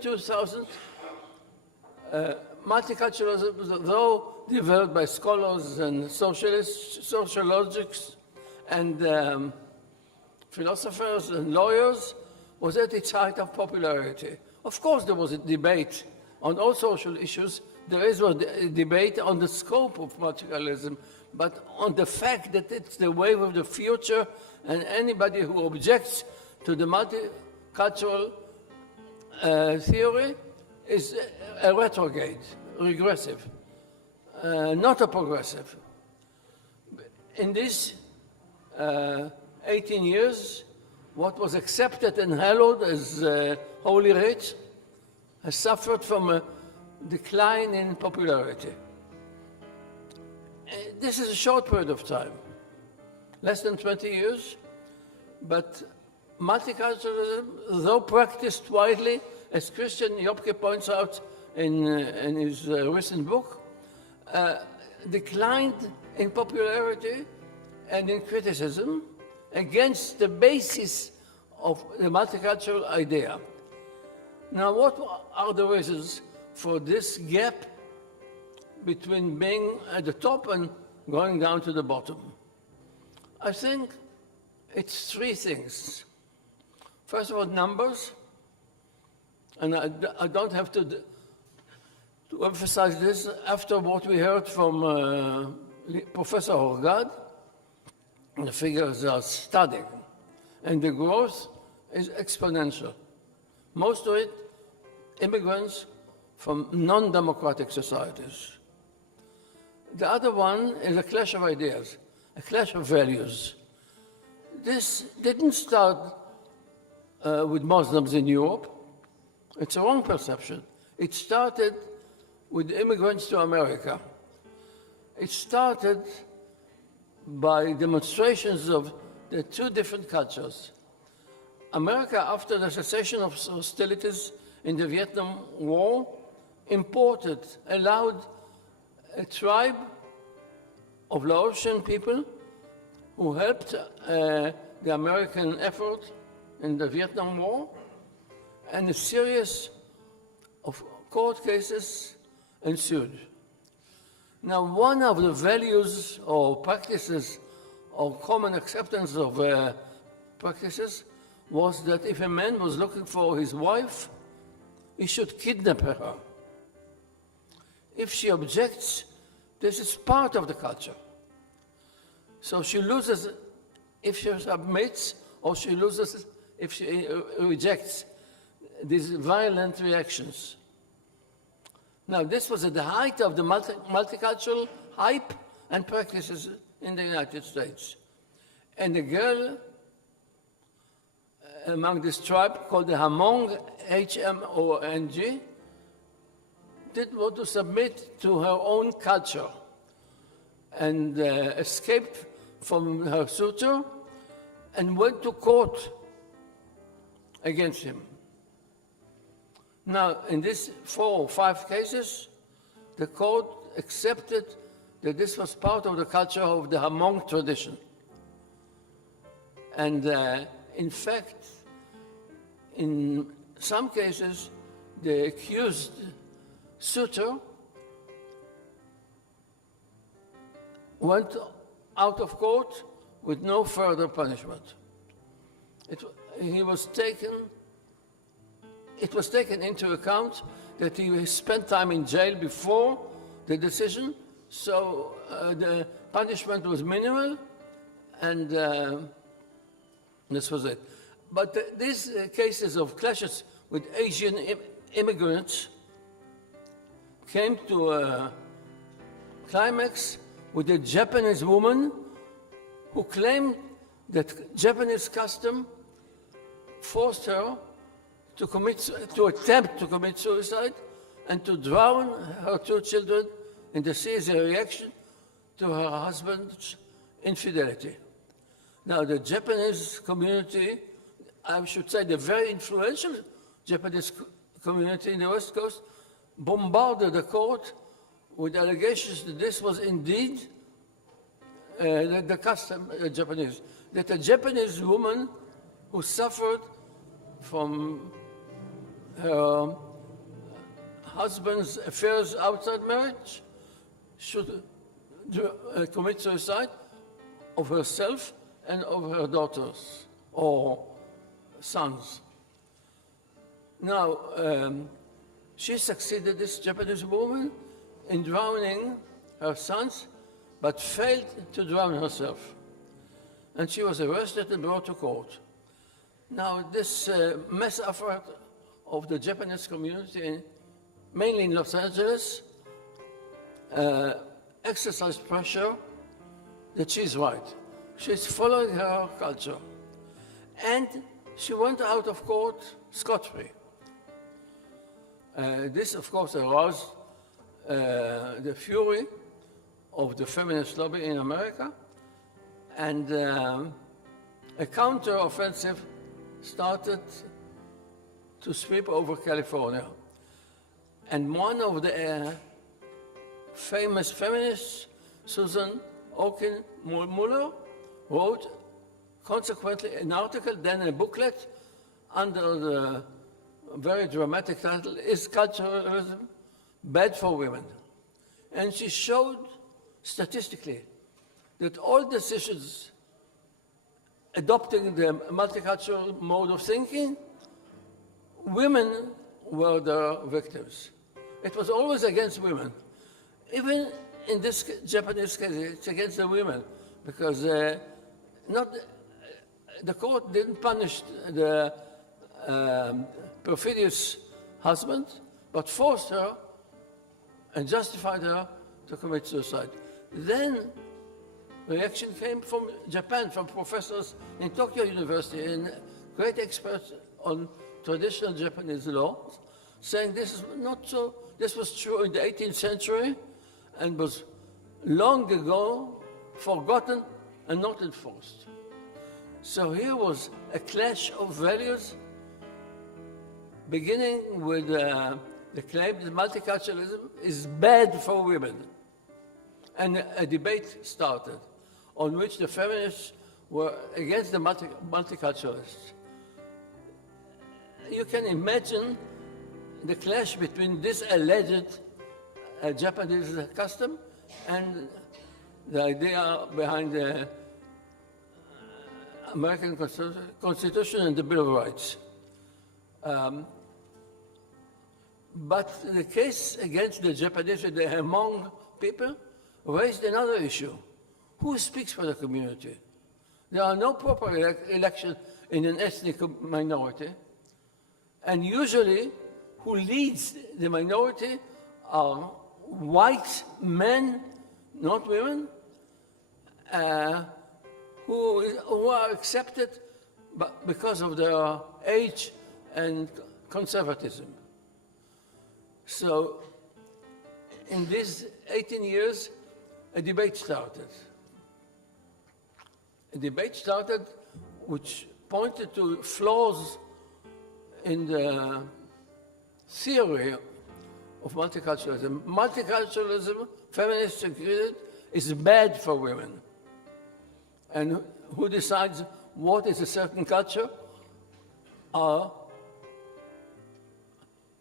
2000, multiculturalism, though developed by scholars and sociologists and philosophers and lawyers, was at its height of popularity. Of course, there was a debate on all social issues. There is a debate on the scope of multiculturalism, but on the fact that it's the wave of the future, and anybody who objects to the multicultural theory is a retrograde, regressive, not a progressive. In these 18 years, what was accepted and hallowed as Holy Writ has suffered from a decline in popularity. This is a short period of time, less than 20 years, but multiculturalism, though practiced widely, as Christian Jobke points out in his recent book, declined in popularity and in criticism against the basis of the multicultural idea. Now, what are the reasons for this gap between being at the top and going down to the bottom? I think it's three things. First of all, numbers, and I don't have to emphasize this after what we heard from Professor Horgad. The figures are stunning, and the growth is exponential. Most of it, immigrants from non-democratic societies. The other one is a clash of ideas, a clash of values. This didn't start with Muslims in Europe. It's a wrong perception. It started with immigrants to America. It started by demonstrations of the two different cultures. America, after the cessation of hostilities in the Vietnam War, allowed a tribe of Laotian people who helped the American effort in the Vietnam War, and a series of court cases ensued. Now, one of the values or practices or common acceptance of practices was that if a man was looking for his wife, he should kidnap her. If she objects, this is part of the culture. So she loses if she submits, or she loses if she rejects these violent reactions. Now, this was at the height of the multicultural hype and practices in the United States. And a girl among this tribe called the Hmong, H-M-O-N-G, didn't want to submit to her own culture and escaped from her suitor and went to court against him. Now, in these 4 or 5 cases, the court accepted that this was part of the culture of the Hmong tradition. And in fact, in some cases, the accused suitor went out of court with no further punishment. It was taken into account that he spent time in jail before the decision, so the punishment was minimal, and this was it. But these cases of clashes with Asian immigrants came to a climax with a Japanese woman who claimed that Japanese custom forced her to attempt to commit suicide and to drown her 2 children in the sea as a reaction to her husband's infidelity. Now, the Japanese community, I should say the very influential Japanese community in the West Coast, bombarded the court with allegations that this was indeed the custom Japanese, that a Japanese woman who suffered from her husband's affairs outside marriage should commit suicide of herself and of her daughters or sons. Now, she succeeded, this Japanese woman, in drowning her sons, but failed to drown herself. And she was arrested and brought to court. Now, this mass effort of the Japanese community, mainly in Los Angeles, exercised pressure that she's right. She's following her culture. And she went out of court scot-free. This, of course, aroused the fury of the feminist lobby in America, and a counter-offensive started to sweep over California. And one of the famous feminists, Susan Okin Muller, wrote consequently an article, then a booklet, under the very dramatic title, Is Culturalism Bad for Women? And she showed statistically that all decisions adopting the multicultural mode of thinking, women were the victims. It was always against women. Even in this Japanese case, it's against the women, because the court didn't punish the perfidious husband, but forced her and justified her to commit suicide. Then reaction came from Japan, from professors in Tokyo University and great experts on traditional Japanese law, saying this is not so. This was true in the 18th century and was long ago forgotten and not enforced. So here was a clash of values, beginning with the claim that multiculturalism is bad for women. And a debate started on which the feminists were against the multiculturalists. You can imagine the clash between this alleged Japanese custom and the idea behind the American Constitution and the Bill of Rights. But the case against the Japanese, the Hmong people, raised another issue. Who speaks for the community? There are no proper elections in an ethnic minority, and usually who leads the minority are white men, not women, who are accepted because of their age and conservatism. So in these 18 years, a debate started. A debate started which pointed to flaws in the theory of multiculturalism. Multiculturalism, feminists agreed, is bad for women. And who decides what is a certain culture are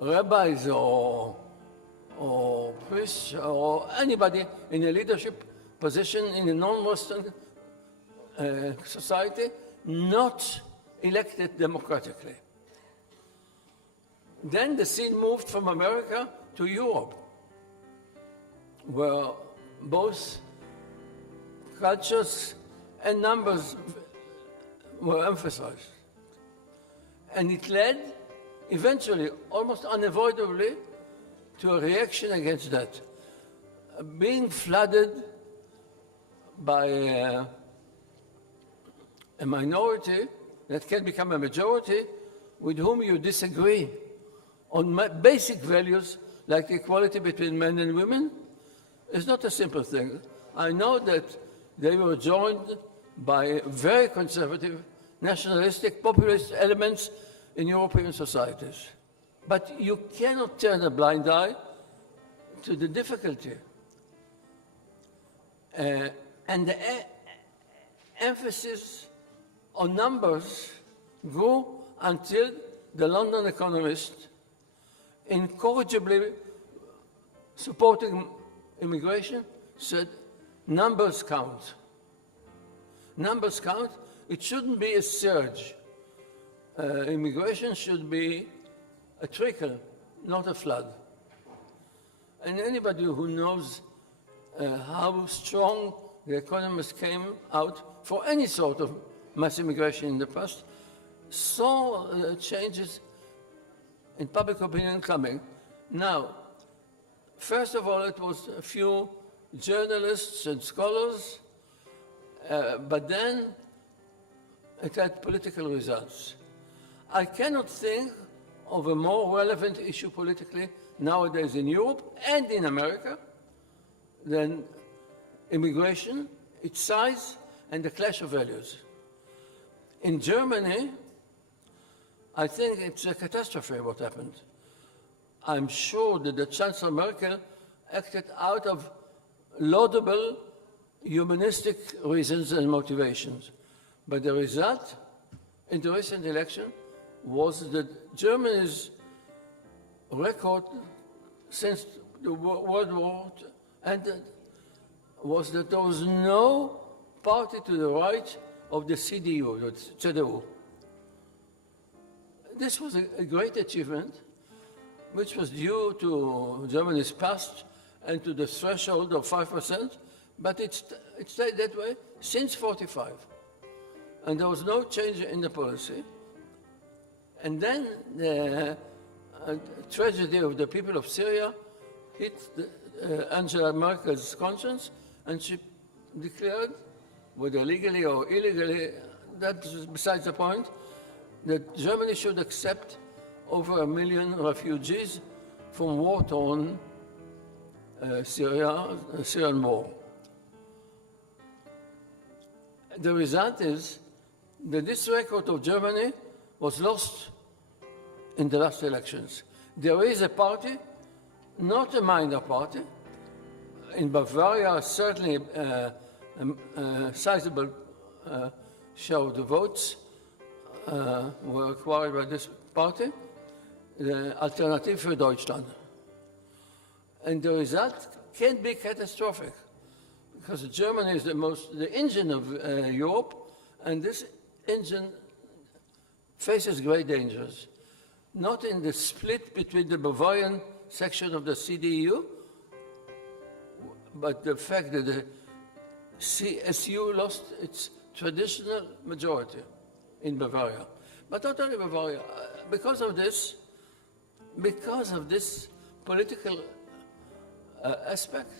rabbis or priests or anybody in a leadership position in a non-Western society, not elected democratically. Then the scene moved from America to Europe, where both cultures and numbers were emphasized. And it led, eventually, almost unavoidably, to a reaction against that. Being flooded by a minority that can become a majority with whom you disagree on basic values like equality between men and women is not a simple thing. I know that they were joined by very conservative, nationalistic, populist elements in European societies. But you cannot turn a blind eye to the difficulty. And the emphasis on numbers grew until the London Economist incorrigibly supporting immigration, said numbers count. Numbers count. It shouldn't be a surge. Immigration should be a trickle, not a flood. And anybody who knows how strong the economists came out for any sort of mass immigration in the past saw changes in public opinion coming. Now, first of all, it was a few journalists and scholars, but then it had political results. I cannot think of a more relevant issue politically nowadays in Europe and in America than immigration, its size, and the clash of values. In Germany, I think it's a catastrophe what happened. I'm sure that the Chancellor Merkel acted out of laudable humanistic reasons and motivations. But the result in the recent election was that Germany's record since the World War ended was that there was no party to the right of the CDU, the CDU. This was a great achievement, which was due to Germany's past and to the threshold of 5%, but it stayed that way since 1945. And there was no change in the policy. And then the tragedy of the people of Syria hit Angela Merkel's conscience, and she declared, whether legally or illegally, that's besides the point, that Germany should accept over 1 million refugees from war-torn Syrian war. The result is that this record of Germany was lost in the last elections. There is a party, not a minor party. In Bavaria, certainly a sizable share of the votes were acquired by this party, the Alternative für Deutschland. And the result can be catastrophic, because Germany is the engine of Europe, and this engine faces great dangers. Not in the split between the Bavarian section of the CDU, but the fact that the CSU lost its traditional majority in Bavaria. But not only Bavaria, because of this political aspect,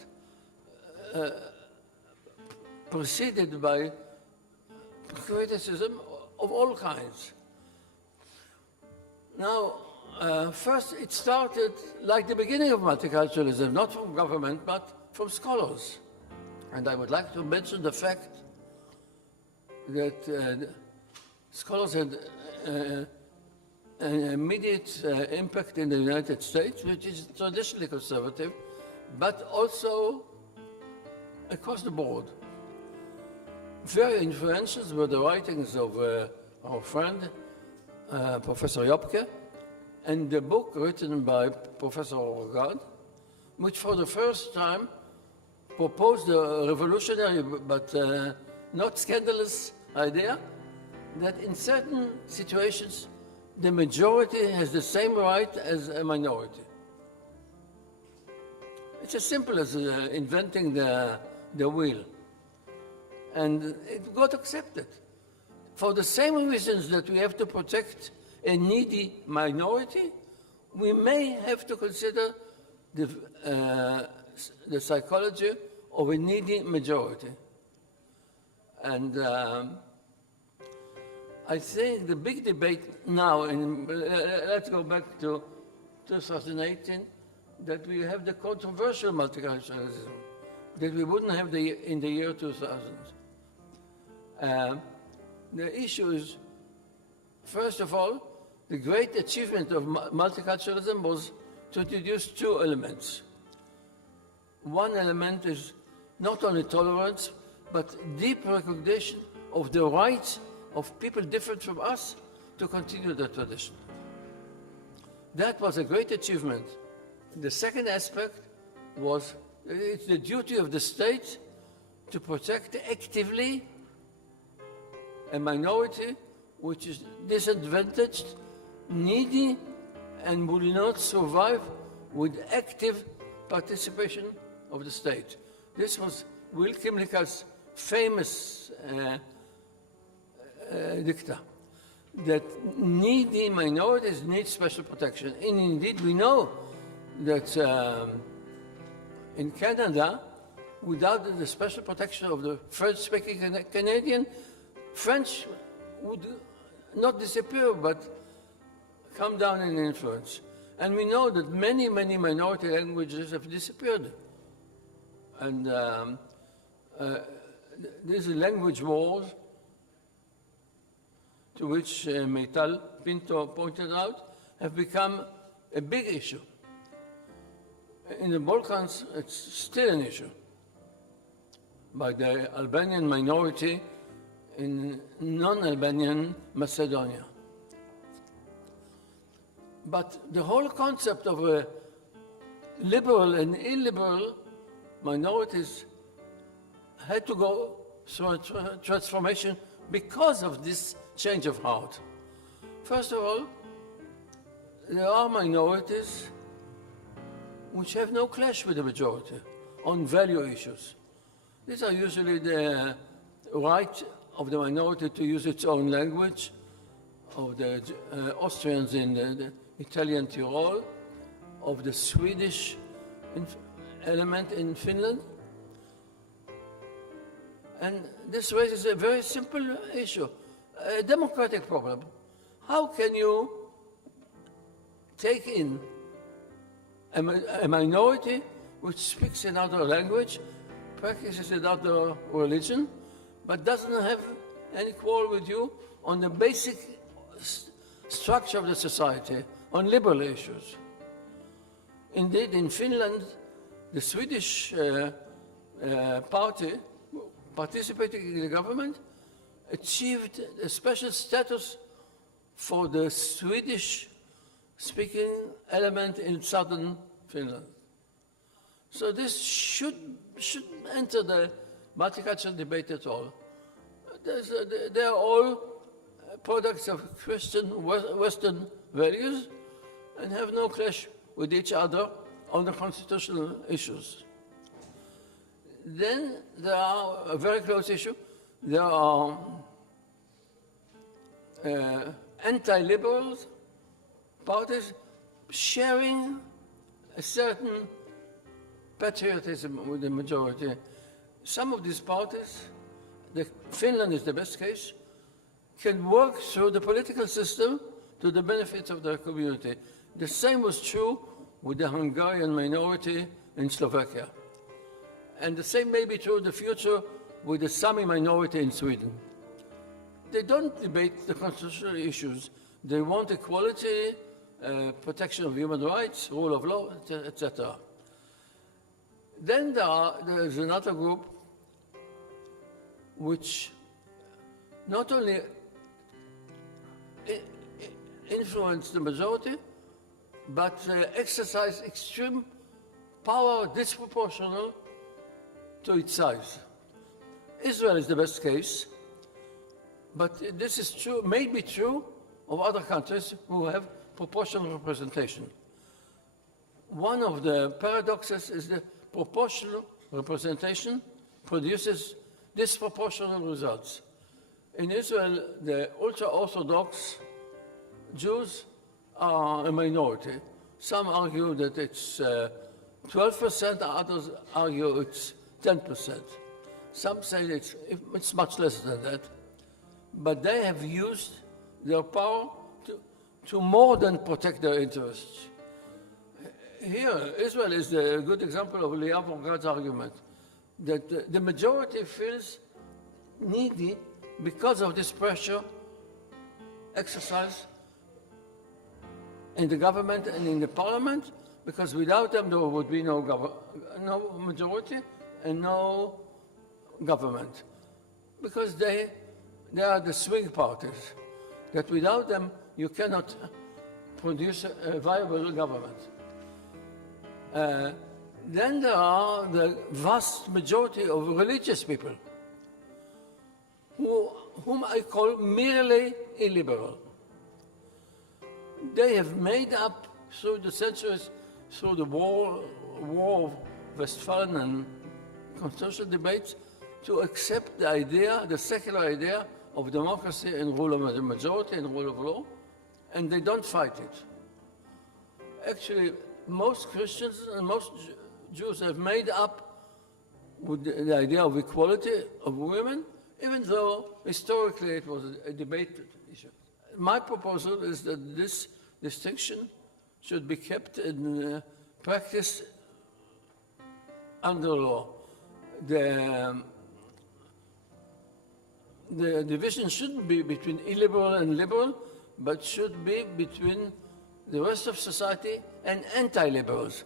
preceded by criticism of all kinds. Now, first it started like the beginning of multiculturalism, not from government, but from scholars. And I would like to mention the fact that scholars had an immediate impact in the United States, which is traditionally conservative, but also across the board. Very influential were the writings of our friend, Professor Jobke, and the book written by Professor Orgard, which for the first time proposed a revolutionary but not scandalous idea that in certain situations the majority has the same right as a minority. It's as simple as inventing the wheel. And it got accepted. For the same reasons that we have to protect a needy minority, we may have to consider the psychology of a needy majority. And I think the big debate now, let's go back to 2018, that we have the controversial multiculturalism that we wouldn't have in the year 2000. The issue is, first of all, the great achievement of multiculturalism was to introduce two elements. One element is not only tolerance, but deep recognition of the rights of people different from us to continue the tradition. That was a great achievement. The second aspect was it's the duty of the state to protect actively a minority which is disadvantaged, needy, and will not survive with active participation of the state. This was Will Kimlicker's famous dicta, that needy minorities need special protection. And indeed, we know that in Canada, without the special protection of the French-speaking Canadian, French would not disappear, but come down in influence. And we know that many, many minority languages have disappeared. And these language wars, to which Meital Pinto pointed out, have become a big issue. In the Balkans, it's still an issue by the Albanian minority in non-Albanian Macedonia. But the whole concept of liberal and illiberal minorities had to go through a transformation because of this change of heart. First of all, there are minorities which have no clash with the majority on value issues. These are usually the right of the minority to use its own language, of the Austrians in the Italian Tyrol, of the Swedish element in Finland. And this raises a very simple issue, a democratic problem. How can you take in a minority which speaks another language, practices another religion, but doesn't have any quarrel with you on the basic structure of the society, on liberal issues? Indeed, in Finland, the Swedish party participating in the government achieved a special status for the Swedish-speaking element in southern Finland. So this should enter the multicultural debate at all. They are all products of Christian Western values and have no clash with each other on the constitutional issues. Then there are a very close issue. There are anti-liberal parties sharing a certain patriotism with the majority. Some of these parties, Finland is the best case, can work through the political system to the benefit of their community. The same was true with the Hungarian minority in Slovakia. And the same may be true in the future with the Sami minority in Sweden. They don't debate the constitutional issues. They want equality, protection of human rights, rule of law, etc. Then there is another group which not only influence the majority, but exercise extreme power disproportional to its size. Israel is the best case, but this is true, may be true of other countries who have proportional representation. One of the paradoxes is that proportional representation produces disproportional results. In Israel, the ultra-Orthodox Jews are a minority. Some argue that it's 12%, others argue it's 10%. Some say it's much less than that. But they have used their power to more than protect their interests. Here, Israel is a good example of Liam von Grad's argument, that the majority feels needy because of this pressure exercised in the government and in the parliament, because without them there would be no majority and no government. Because they are the swing parties, that without them you cannot produce a viable government. Then there are the vast majority of religious people, whom I call merely illiberal. They have made up through the centuries, through the war of Westphalen and constitutional debates, to accept the idea, the secular idea of democracy and rule of the majority and rule of law, and they don't fight it. Actually, most Christians and most Jews have made up with the idea of equality of women, even though historically it was a debated issue. My proposal is that this distinction should be kept in practice under law. The division shouldn't be between illiberal and liberal, but should be between the rest of society and anti-liberals.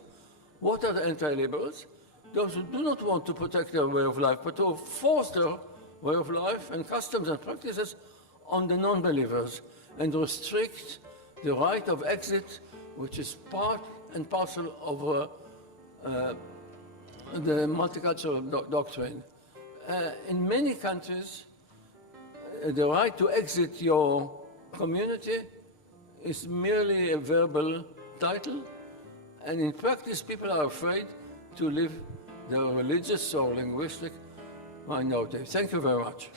What are the anti-liberals? Those who do not want to protect their way of life, but who force their way of life and customs and practices on the non-believers and restrict the right of exit, which is part and parcel of the multicultural doctrine. In many countries, the right to exit your community is merely a verbal title, and in practice people are afraid to live their religious or linguistic minority. Thank you very much.